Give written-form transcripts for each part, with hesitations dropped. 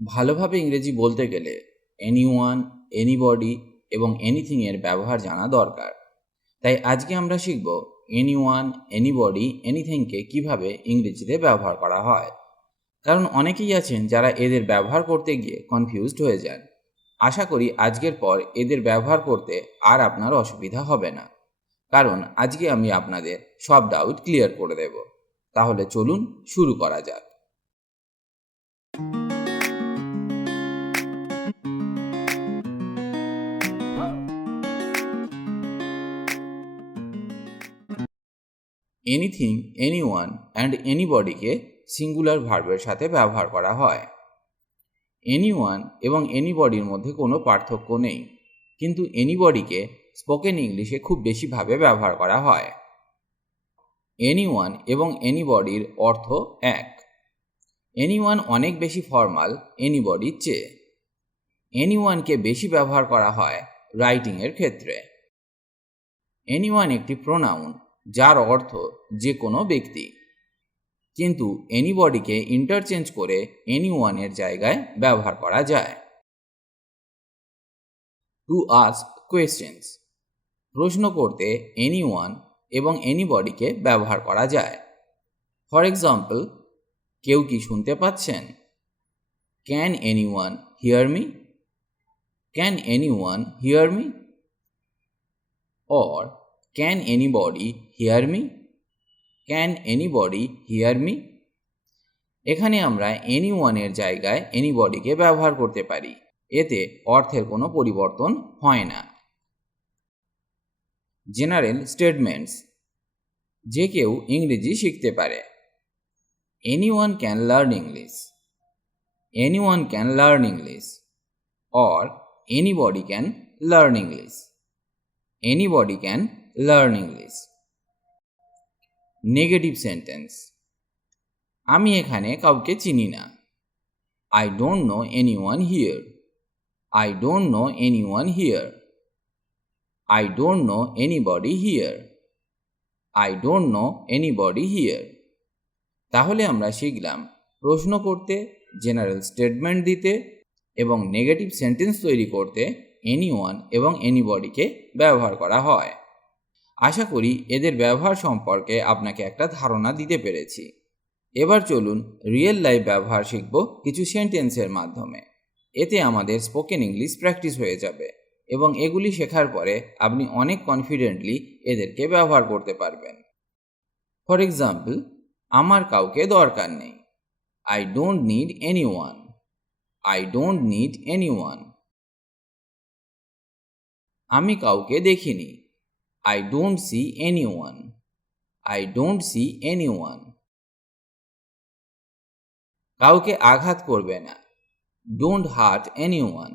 ভালোভাবে ইংরেজি বলতে গেলে এনিওয়ান, এনিবডি এবং এনিথিং এর ব্যবহার জানা দরকার। তাই আজকে আমরা শিখব এনিওয়ান, এনিবডি, এনিথিংকে কিভাবে ইংরেজিতে ব্যবহার করা হয়। কারণ অনেকেই আছেন যারা এদের ব্যবহার করতে গিয়ে কনফিউজড হয়ে যান। আশা করি আজকের পর এদের ব্যবহার করতে আর আপনার অসুবিধা হবে না, কারণ আজকে আমি আপনাদের সব ডাউট ক্লিয়ার করে দেব। তাহলে চলুন শুরু করা যাক। এনিথিং, এনিওয়ান অ্যান্ড এনিবডিকে সিঙ্গুলার ভার্বের সাথে ব্যবহার করা হয়। এনিওয়ান এবং এনিবডির মধ্যে কোনো পার্থক্য নেই, কিন্তু এনিবডিকে স্পোকেন ইংলিশে খুব বেশিভাবে ব্যবহার করা হয়। এনিওয়ান এবং এনিবডির অর্থ এক। এনিওয়ান অনেক বেশি ফর্মাল এনিবডির চেয়ে। এনিওয়ানকে বেশি ব্যবহার করা হয় রাইটিংয়ের ক্ষেত্রে। এনিওয়ান একটি প্রোনাউন, যার অর্থ যে কোনো ব্যক্তি, কিন্তু এনিবডিকে ইন্টারচেঞ্জ করে এনিওয়ানের জায়গায় ব্যবহার করা যায়। টু আস্ক কোয়েশ্চেন্স, প্রশ্ন করতে এনিওয়ান এবং এনিবডিকে ব্যবহার করা যায়। ফর এক্সাম্পল, কেউ কি শুনতে পাচ্ছেন? Can anyone hear me? Can anyone hear me? Or can anybody hear me? Can anybody hear me? এখানে আমরা এনিওয়ানের জায়গায় এনিবডিকে ব্যবহার করতে পারি, এতে অর্থের কোনো পরিবর্তন হয় না। জেনারেল স্টেটমেন্টস, যে কেউ ইংরেজি শিখতে পারে। Anyone can learn English. Anyone can learn English. Or anybody can learn English. Anybody can learn English. Negative sentence, আমি এখানে কাউকে চিনি না। I don't know anyone here. I don't know anyone here. I don't know anybody here. I don't know anybody here. তাহলে আমরা শিখলাম প্রশ্ন করতে, জেনারেল স্টেটমেন্ট দিতে এবং নেগেটিভ সেন্টেন্স তৈরি করতে এনিওয়ান এবং এনিবডিকে ব্যবহার করা হয়। আশা করি এদের ব্যবহার সম্পর্কে আপনাকে একটা ধারণা দিতে পেরেছি। এবার চলুন রিয়েল লাইফ ব্যবহার শিখব কিছু সেন্টেন্সের মাধ্যমে। এতে আমাদের স্পোকেন ইংলিশ প্র্যাকটিস হয়ে যাবে এবং এগুলি শেখার পরে আপনি অনেক কনফিডেন্টলি এদেরকে ব্যবহার করতে পারবেন। ফর এক্সাম্পল, আমার কাউকে দরকার নেই। I don't need anyone. I don't need anyone. আমি কাউকে দেখিনি। I don't see anyone. I don't see anyone. কাউকে আঘাত করবে না। Don't hurt anyone.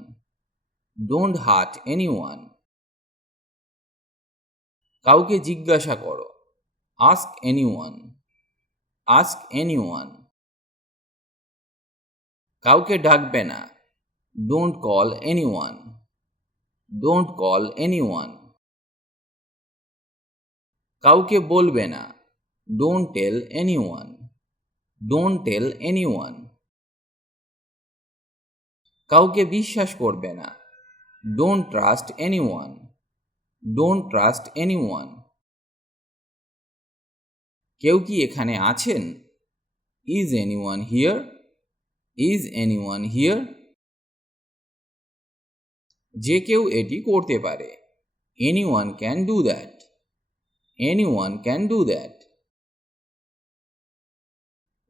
Don't hurt anyone. কাউকে জিজ্ঞাসা করো। Ask anyone. Ask anyone. কাউকে ডাকবে না। Don't call anyone. Don't call anyone. কাউকে বলবে না। Don't tell anyone. Don't tell anyone. কাউকে বিশ্বাস করবে না। Don't trust anyone. Don't trust anyone. কেউ কি এখানে আছেন? Is anyone here? Is anyone here? যে কেউ এটি করতে পারে। Anyone can do that. Anyone can do that.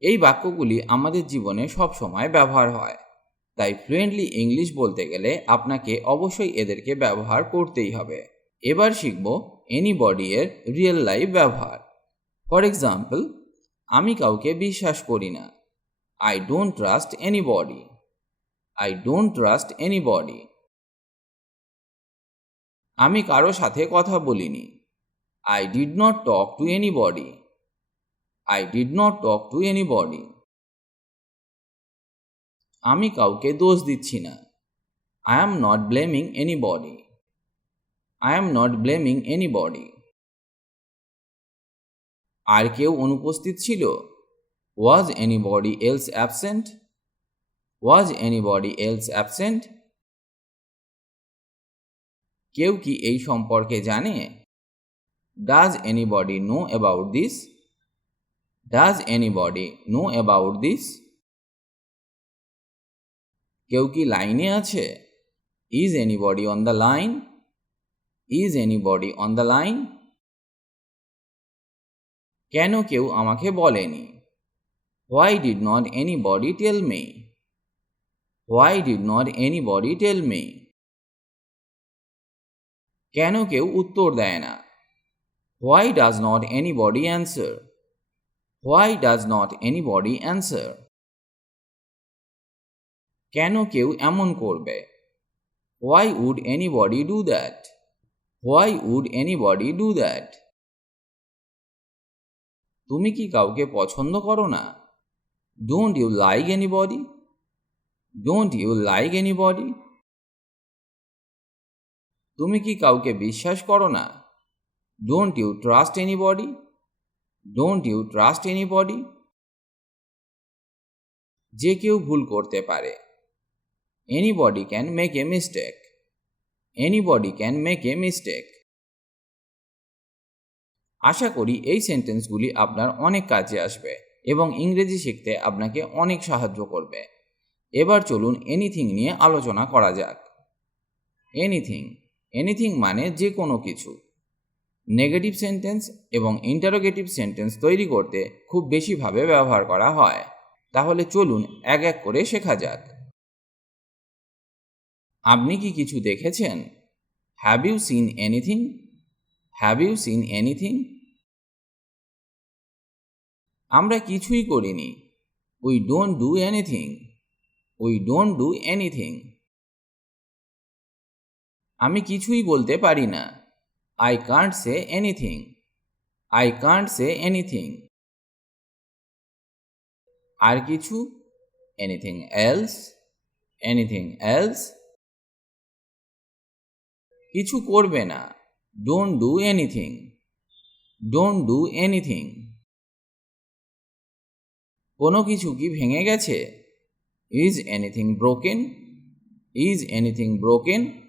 এই বাক্যগুলি আমাদের জীবনে সব সময় ব্যবহার হয়, তাই ফ্লুয়েন্টলি ইংলিশ বলতে গেলে আপনাকে অবশ্যই এদেরকে ব্যবহার করতেই হবে। এবার শিখব এনিবডি এর রিয়েল লাইফ ব্যবহার। ফর এক্সাম্পল, আমি কাউকে বিশ্বাস করি না। I don't trust anybody. I don't trust anybody. আমি কারো সাথে কথা বলিনি। I did not talk to anybody. I did not talk to anybody. আমি কাউকে দোষ দিচ্ছি না। I am not blaming anybody. I am not blaming anybody. আর কেউ অনুপস্থিত ছিল? Was anybody else absent? Was anybody else absent? কেউ কি এই সম্পর্কে জানে? Does anybody know about this? Does anybody know about this? কেউ কি লাইনে আছে? Is anybody on the line? Is anybody on the line? কেন কেউ আমাকে বলেনি? Why did not anybody tell me? Why did not anybody tell me? কেন কেউ উত্তর দেয় না? Why does not anybody answer? Why does not anybody answer? কেন কেউ এমন করবে? Why would anybody do that? Why would anybody do that? তুমি কি কাউকে পছন্দ করো না? Don't you like anybody? Don't you like anybody? তুমি কি কাউকে বিশ্বাস করো না? Don't you trust anybody? Don't you trust anybody? যে কেউ ভুল করতে পারে। Anybody can make a mistake. Anybody can make a mistake. আশা করি এই সেন্টেন্সগুলি আপনার অনেক কাজে আসবে এবং ইংরেজি শিখতে আপনাকে অনেক সাহায্য করবে। এবার চলুন এনিথিং নিয়ে আলোচনা করা যাক। এনিথিং, এনিথিং মানে যে কোনো কিছু। নেগেটিভ সেন্টেন্স এবং ইন্টারোগেটিভ সেন্টেন্স তৈরি করতে খুব বেশিভাবে ব্যবহার করা হয়। তাহলে চলুন এক এক করে শেখা যাক। আপনি কি কিছু দেখেছেন? Have you seen anything? Have you seen anything? আমরা কিছুই করিনি। We don't do anything. We don't do anything. আমি কিছুই বলতে পারি না। I can't say anything. I can't say anything. আর কিছু? Anything else? Anything else? কিছু করবে না। Don't do anything. Don't do anything. কোনো কিছু কি ভেঙে গেছে? Is anything broken? Is anything broken?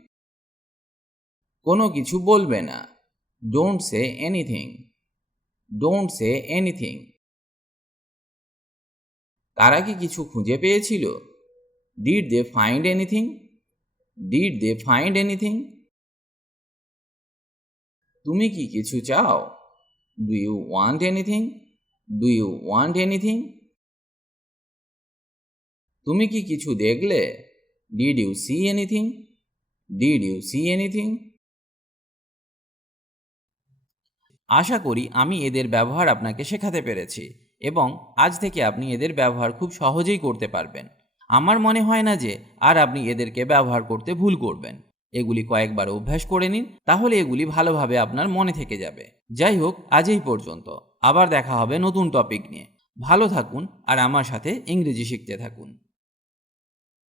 কোনো কিছু বলবে না। Don't say anything. Don't say anything. তারা কি কিছু খুঁজে পেয়েছিল? Did they find anything? Did they find anything? তুমি কি কিছু চাও? Do you want anything? Do you want anything? তুমি কি কিছু দেখলে? Did you see anything? Did you see anything? আশা করি আমি এদের ব্যবহার আপনাকে শেখাতে পেরেছি এবং আজ থেকে আপনি এদের ব্যবহার খুব সহজেই করতে পারবেন। আমার মনে হয় না যে আর আপনি এদেরকে ব্যবহার করতে ভুল করবেন। এগুলি কয়েকবার অভ্যাস করে নিন, তাহলে এগুলি ভালোভাবে আপনার মনে থেকে যাবে। যাই হোক, আজ এই পর্যন্ত। আবার দেখা হবে নতুন টপিক নিয়ে। ভালো থাকুন আর আমার সাথে ইংরেজি শিখতে থাকুন।